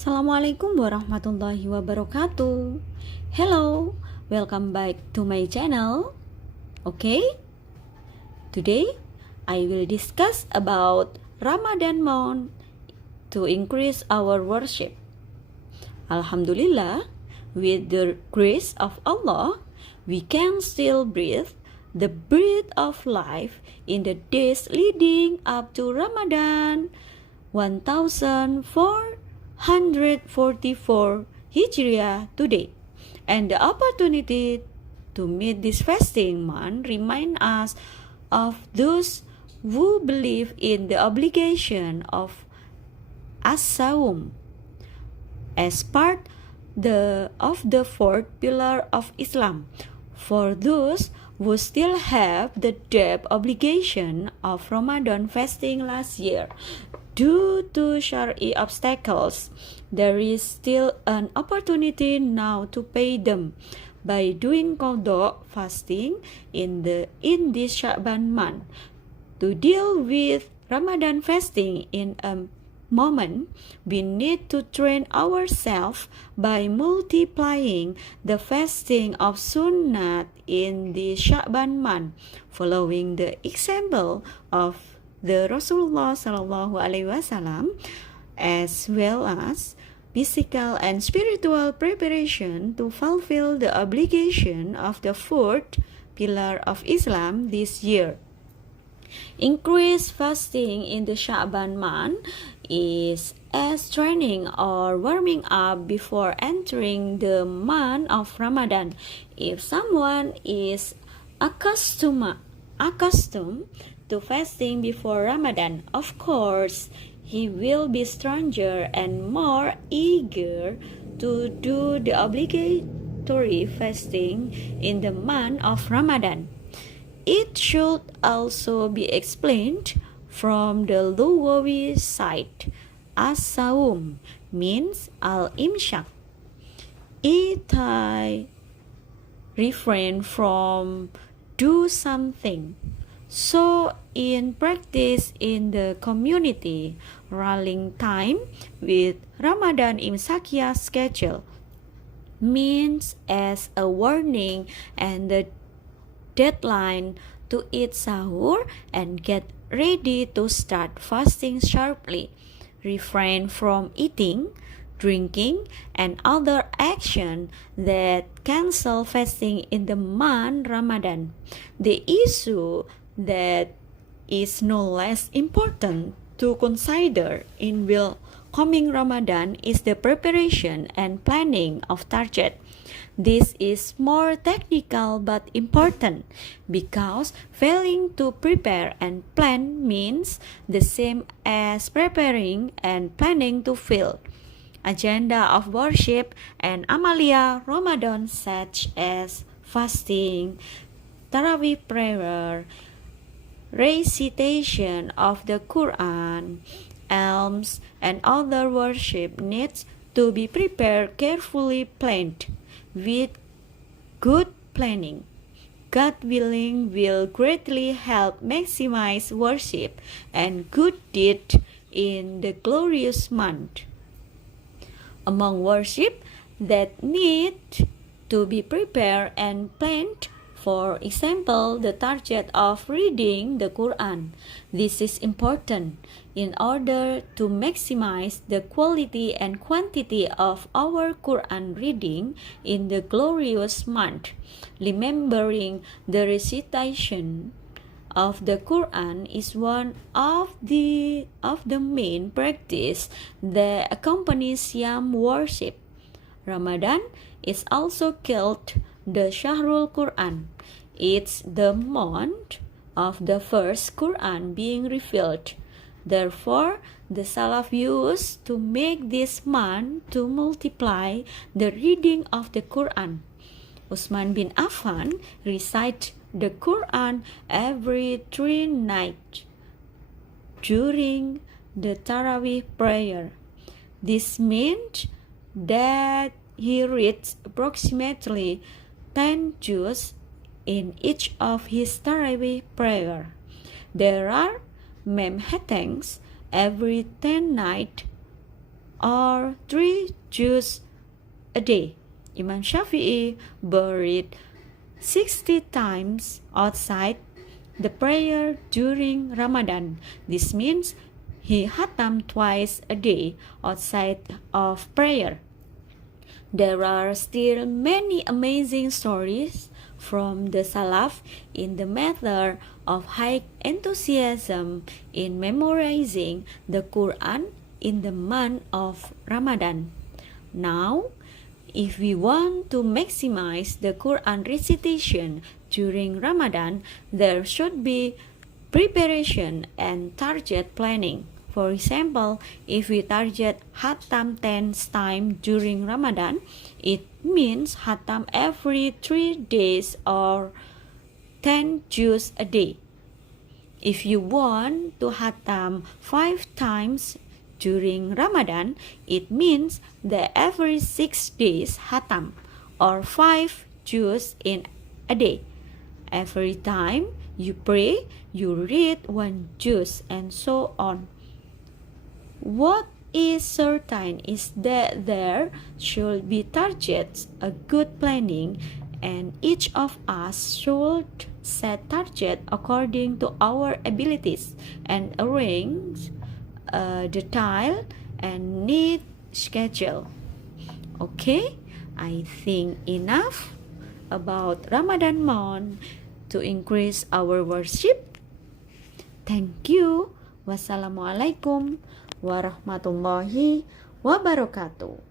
Assalamualaikum warahmatullahi wabarakatuh. Hello, welcome back to my channel. Okay, today I will discuss about Ramadan month to increase our worship. Alhamdulillah, with the grace of Allah, we can still breathe the breath of life in the days leading up to Ramadan 1444 Hijriah today. And the opportunity to meet this fasting month remind us of those who believe in the obligation of as-sawm as part of the fourth pillar of Islam. For those who still have the debt obligation of Ramadan fasting last year, due to Shari obstacles, there is still an opportunity now to pay them by doing qadha fasting in this Sha'ban month. To deal with Ramadan fasting in a moment, we need to train ourselves by multiplying the fasting of Sunnat in the Sha'ban month, following the example of the Rasulullah Sallallahu Alaihi Wasallam, as well as physical and spiritual preparation to fulfill the obligation of the fourth pillar of Islam this year. Increased fasting in the Sha'ban month is as training or warming up before entering the month of Ramadan. If someone is accustomed to fasting before Ramadan, of course, he will be stronger and more eager to do the obligatory fasting in the month of Ramadan. It should also be explained from the Lugawi side. As-sawm means al-imsak. I refrain from do something. So in practice in the community, rallying time with Ramadan Imsakiyah schedule means as a warning and the deadline to eat sahur and get ready to start fasting sharply. Refrain from eating, drinking, and other action that cancel fasting in the month Ramadan. The issue that is no less important to consider in coming Ramadan is the preparation and planning of target. This is more technical but important because failing to prepare and plan means the same as preparing and planning to fail. Agenda of worship and amalia Ramadan such as fasting, Tarawih prayer, recitation of the Quran, alms, and other worship needs to be prepared carefully planned. With good planning, God willing will greatly help maximize worship and good deed in the glorious month. Among worship that need to be prepared and planned, for example, the target of reading the Quran. This is important in order to maximize the quality and quantity of our Quran reading in the glorious month. Remembering the recitation of the Quran is one of the main practice that accompanies Yam worship. Ramadan is also called the Shahrul Quran. It's the month of the first Quran being revealed. Therefore, the Salaf used to make this month to multiply the reading of the Quran. Uthman bin Affan recited the Quran every 3 nights during the Tarawih prayer. This meant that he reads approximately 10 juz in each of his Tarawih prayer. There are Manhattans every 10 nights or 3 juz a day. Imam Shafi'i buried 60 times outside the prayer during Ramadan. This means he khatam twice a day outside of prayer. There are still many amazing stories from the Salaf in the matter of high enthusiasm in memorizing the Quran in the month of Ramadan. Now, if we want to maximize the Quran recitation during Ramadan, there should be preparation and target planning. For example, if we target Khatam 10 times during Ramadan, it means Khatam every 3 days or 10 juz a day. If you want to Khatam 5 times during Ramadan, it means that every 6 days Khatam or 5 juz in a day. Every time you pray, you read 1 juz and so on. What is certain is that there should be targets, a good planning, and each of us should set target according to our abilities and arrange the time and neat schedule. Okay, I think enough about Ramadan month to increase our worship. Thank you. Wassalamualaikum warahmatullahi wabarakatuh.